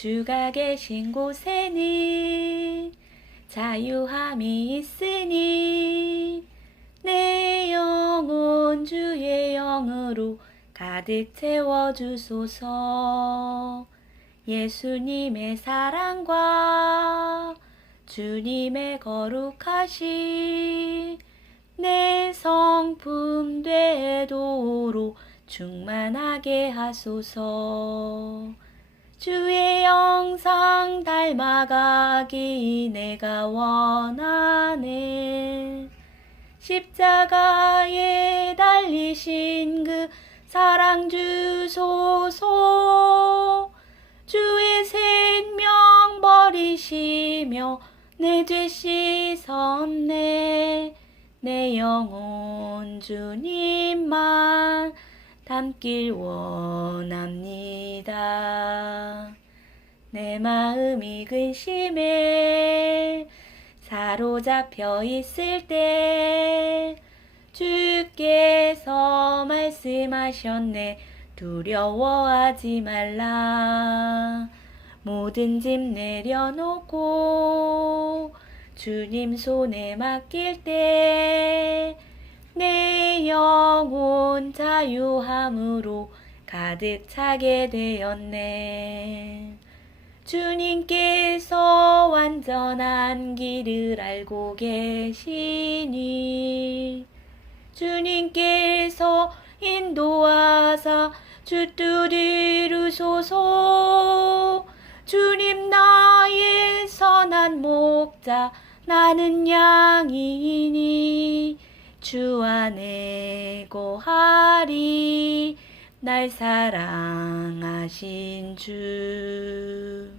주가 계신 곳에는 자유함이 있으니 내 영혼 주의 영으로 가득 채워 주소서. 예수님의 사랑과 주님의 거룩하신 내 성품 되도록 충만하게 하소서 주의 영상 닮아가기 내가 원하네. 십자가에 달리신 그 사랑 주소서. 주의 생명 버리시며 내 죄 씻었네. 내 영혼 주님만 담길 원 내 마음이 근심에 사로잡혀 있을 때 주께서 말씀하셨네 두려워하지 말라 모든 짐 내려놓고 주님 손에 맡길 때 내 영혼 자유함으로 가득 차게 되었네. 주님께서 완전한 길을 알고 계시니 주님께서 인도하사 주뚜리 이루소서. 주님 나의 선한 목자 나는 양이니 주 안에 거하리 날 사랑하신 주